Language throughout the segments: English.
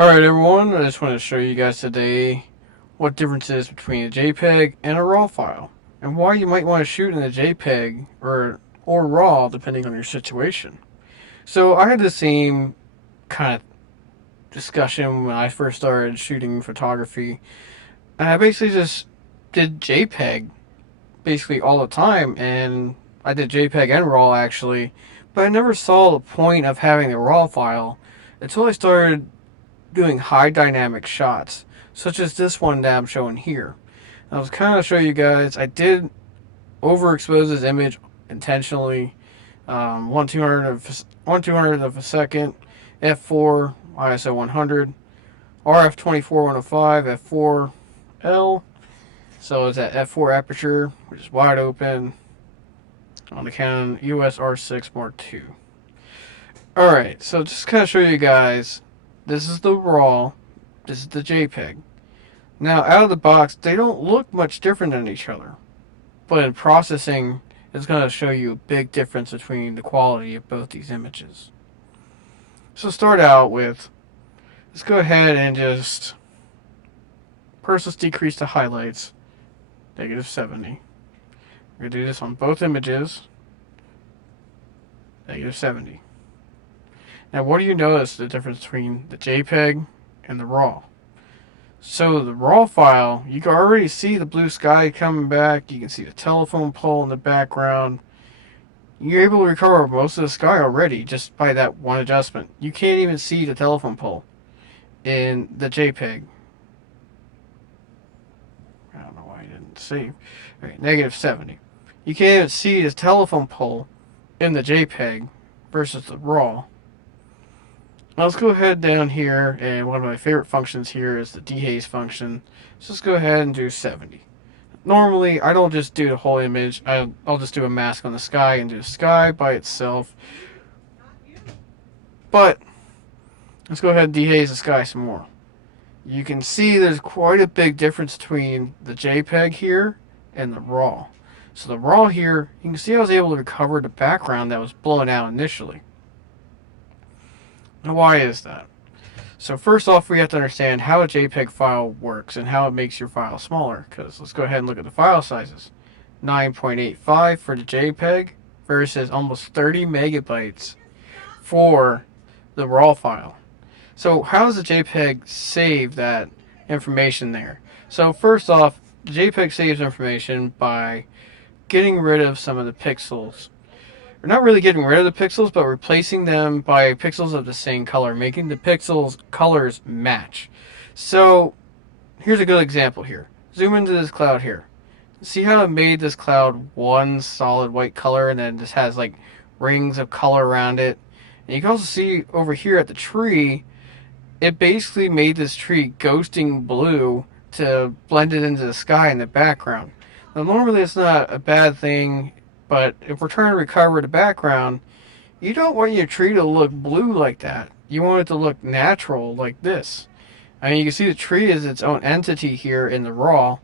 Alright everyone, I just want to show you guys today what difference is between a JPEG and a RAW file, and why you might want to shoot in a JPEG or RAW depending on your situation. So I had the same kind of discussion when I first started shooting photography, and I basically just did JPEG basically all the time, and I did JPEG and RAW actually, but I never saw the point of having a RAW file until I started doing high dynamic shots, such as this one that I'm showing here. I was kind of show you guys, I did overexpose this image intentionally. 1/200th of a second, f4, ISO 100, RF 24105, f4L. So it's at f4 aperture, which is wide open on the Canon EOS R6 Mark II. Alright, so just kind of show you guys, this is the RAW, this is the JPEG. Now, out of the box, they don't look much different than each other. But in processing, it's going to show you a big difference between the quality of both these images. So start out with, let's go ahead and just, first let's decrease the highlights, -70. We're going to do this on both images, -70. Now, what do you notice the difference between the JPEG and the RAW? So the RAW file, you can already see the blue sky coming back. You can see the telephone pole in the background. You're able to recover most of the sky already just by that one adjustment. You can't even see the telephone pole in the JPEG. I don't know why I didn't save. Alright, -70. You can't even see the telephone pole in the JPEG versus the RAW. Let's go ahead down here, and one of my favorite functions here is the dehaze function. So let's go ahead and do 70. Normally, I don't just do the whole image. I'll just do a mask on the sky and do the sky by itself. But let's go ahead and dehaze the sky some more. You can see there's quite a big difference between the JPEG here and the RAW. So the RAW here, you can see I was able to recover the background that was blown out initially. Now, why is that? So first off, we have to understand how a JPEG file works and how it makes your file smaller. Because let's go ahead and look at the file sizes. 9.85 for the JPEG versus almost 30 megabytes for the RAW file. So how does the JPEG save that information there? So first off, the JPEG saves information by getting rid of some of the pixels. We're not really getting rid of the pixels, but replacing them by pixels of the same color, making the pixels colors match. So here's a good example here. Zoom into this cloud here. See how it made this cloud one solid white color, and then this has like rings of color around it. And you can also see over here at the tree, it basically made this tree ghosting blue to blend it into the sky in the background. Now normally it's not a bad thing, but if we're trying to recover the background, you don't want your tree to look blue like that. You want it to look natural like this. I mean, you can see the tree is its own entity here in the RAW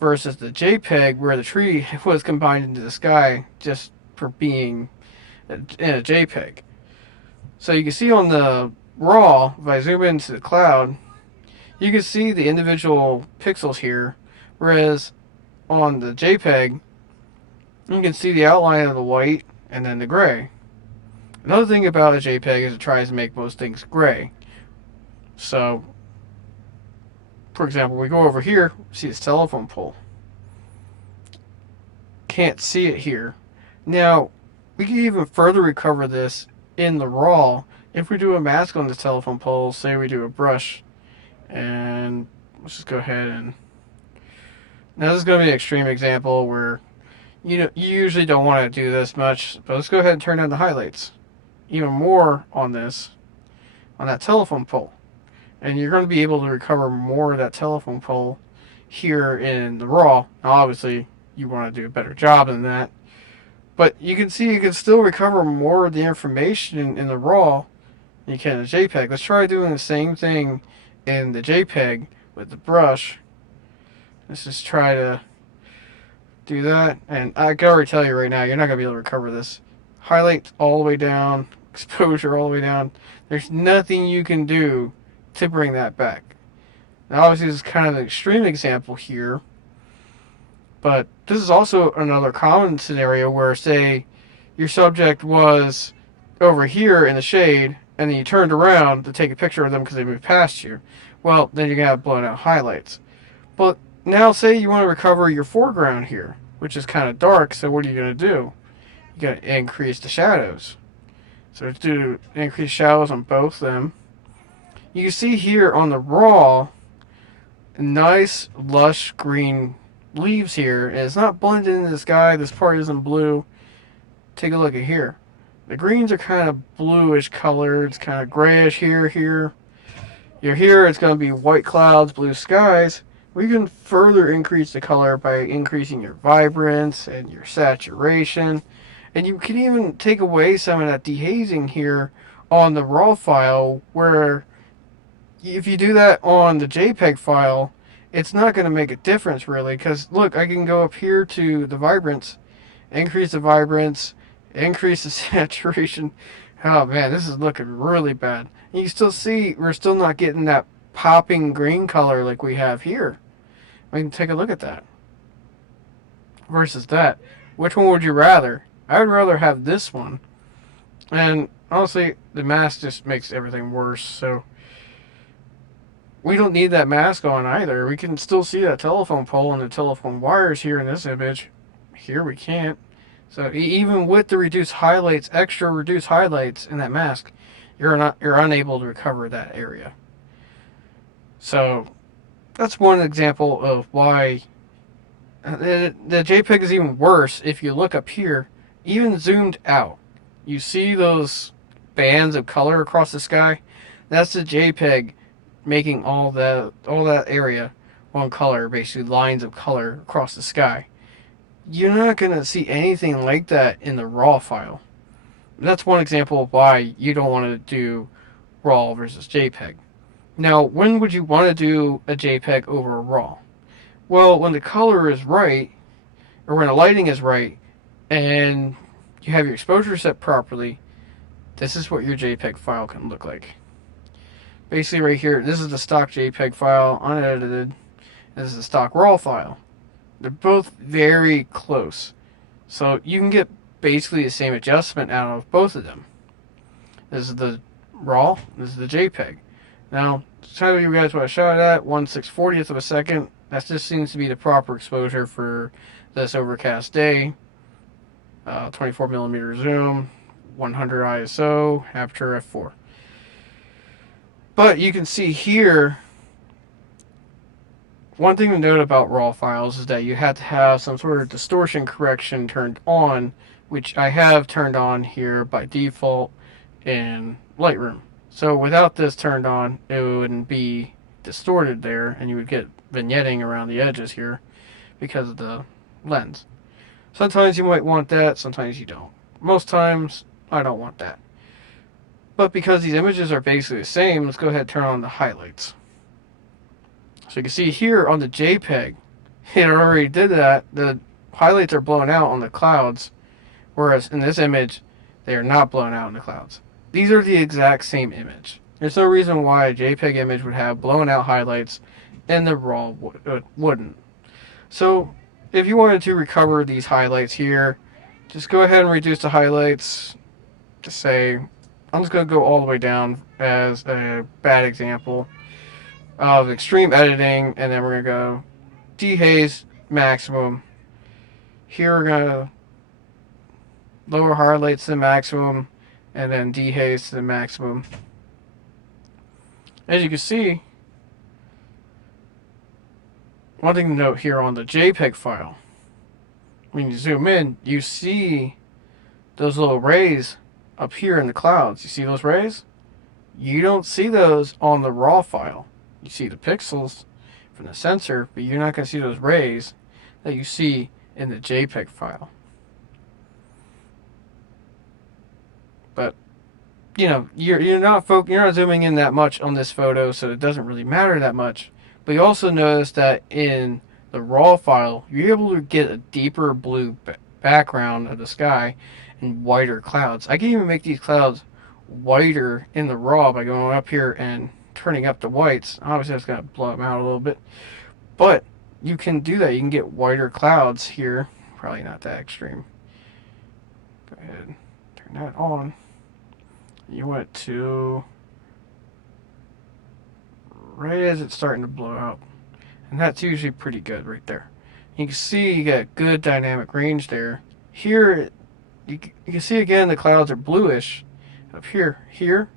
versus the JPEG where the tree was combined into the sky just for being in a JPEG. So you can see on the RAW, if I zoom into the cloud, you can see the individual pixels here, whereas on the JPEG, you can see the outline of the white and then the gray. Another thing about a JPEG is it tries to make most things gray. So, for example, we go over here, see this telephone pole. Can't see it here. Now, we can even further recover this in the RAW if we do a mask on the telephone pole. Say we do a brush, and let's just go ahead and... Now this is going to be an extreme example where you usually don't want to do this much, but let's go ahead and turn on the highlights even more on this, on that telephone pole. And you're going to be able to recover more of that telephone pole here in the RAW. Now obviously you want to do a better job than that, but you can see you can still recover more of the information in the RAW than you can in the JPEG. Let's try doing the same thing in the JPEG with the brush. Let's just try to do that, and I can already tell you right now, you're not going to be able to recover this. Highlight all the way down, exposure all the way down. There's nothing you can do to bring that back. Now, obviously, this is kind of an extreme example here, but this is also another common scenario where, say, your subject was over here in the shade, and then you turned around to take a picture of them because they moved past you. Well, then you're going to have blown out highlights. But now, say you want to recover your foreground here, which is kind of dark, so what are you going to do? You're going to increase the shadows. So let's do increase shadows on both of them. You can see here on the raw, nice lush green leaves here, and it's not blended into the sky. This part isn't blue. Take a look at here. The greens are kind of bluish colored. It's kind of grayish here. Here, it's going to be white clouds, blue skies. We can further increase the color by increasing your vibrance and your saturation. And you can even take away some of that dehazing here on the raw file, where if you do that on the JPEG file, it's not going to make a difference really, because look, I can go up here to the vibrance, increase the vibrance, increase the saturation. Oh man, this is looking really bad. And you still see we're still not getting that popping green color like we have here. I mean, take a look at that versus that. Which one would you rather? I would rather have this one. And honestly, the mask just makes everything worse, so we don't need that mask on either. We can still see that telephone pole and the telephone wires here in this image. Here we can't. So even with the reduced highlights, extra reduced highlights in that mask, you're unable to recover that area. So that's one example of why the JPEG is even worse. If you look up here, even zoomed out, you see those bands of color across the sky. That's the JPEG making all that area one color, basically lines of color across the sky. You're not going to see anything like that in the raw file. That's one example of why you don't want to do raw versus JPEG. Now, when would you want to do a JPEG over a raw? Well, when the color is right, or when the lighting is right, and you have your exposure set properly, this is what your JPEG file can look like. Basically right here, this is the stock JPEG file, unedited. This is the stock RAW file. They're both very close. So you can get basically the same adjustment out of both of them. This is the RAW, this is the JPEG. Now, to tell you guys what I shot at, 1/640th of a second. That just seems to be the proper exposure for this overcast day. 24mm zoom, 100 ISO, aperture f4. But you can see here, one thing to note about RAW files is that you have to have some sort of distortion correction turned on, which I have turned on here by default in Lightroom. So without this turned on, it wouldn't be distorted there, and you would get vignetting around the edges here because of the lens. Sometimes you might want that, sometimes you don't. Most times, I don't want that. But because these images are basically the same, let's go ahead and turn on the highlights. So you can see here on the JPEG, it already did that. The highlights are blown out on the clouds, whereas in this image, they are not blown out in the clouds. These are the exact same image. There's no reason why a JPEG image would have blown out highlights and the RAW wouldn't. So if you wanted to recover these highlights here, just go ahead and reduce the highlights to say, I'm just going to go all the way down as a bad example of extreme editing, and then we're going to go dehaze maximum. Here we're going to lower highlights to the maximum, and then dehaze to the maximum. As you can see, one thing to note here on the JPEG file, when you zoom in, you see those little rays up here in the clouds. You see those rays? You don't see those on the RAW file. You see the pixels from the sensor, but you're not going to see those rays that you see in the JPEG file. But you know, you're not zooming in that much on this photo, so it doesn't really matter that much. But you also notice that in the RAW file, you're able to get a deeper blue background of the sky and whiter clouds. I can even make these clouds whiter in the RAW by going up here and turning up the whites. Obviously that's going to blow them out a little bit. But you can do that. You can get whiter clouds here. Probably not that extreme. Go ahead, turn that on. You want it to right as it's starting to blow out. And that's usually pretty good right there. You can see you got good dynamic range there. Here, you can see again the clouds are bluish. Up here,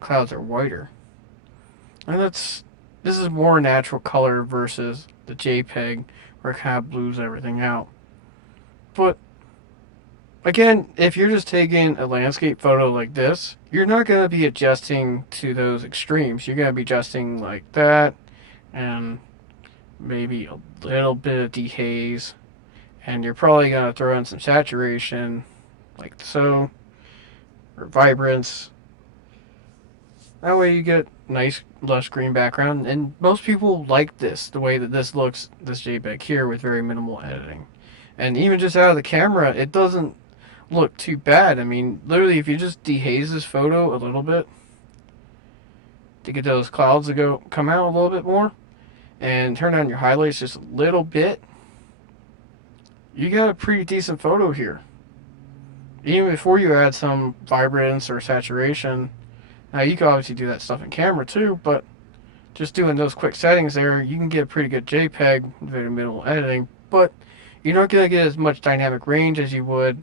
clouds are whiter. And this is more natural color versus the JPEG where it kind of blues everything out. But again, if you're just taking a landscape photo like this, you're not going to be adjusting to those extremes. You're going to be adjusting like that and maybe a little bit of dehaze. And you're probably going to throw in some saturation like so, or vibrance. That way you get nice lush green background. And most people like this, the way that this looks, this JPEG here with very minimal editing. And even just out of the camera, it doesn't look too bad. I mean, literally, if you just dehaze this photo a little bit to get those clouds to come out a little bit more, and turn on your highlights just a little bit, you got a pretty decent photo here. Even before you add some vibrance or saturation. Now, you can obviously do that stuff in camera too, but just doing those quick settings there, you can get a pretty good JPEG with very minimal editing, but you're not going to get as much dynamic range as you would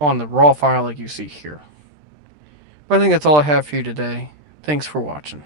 on the raw file like you see here. But I think that's all I have for you today. Thanks for watching.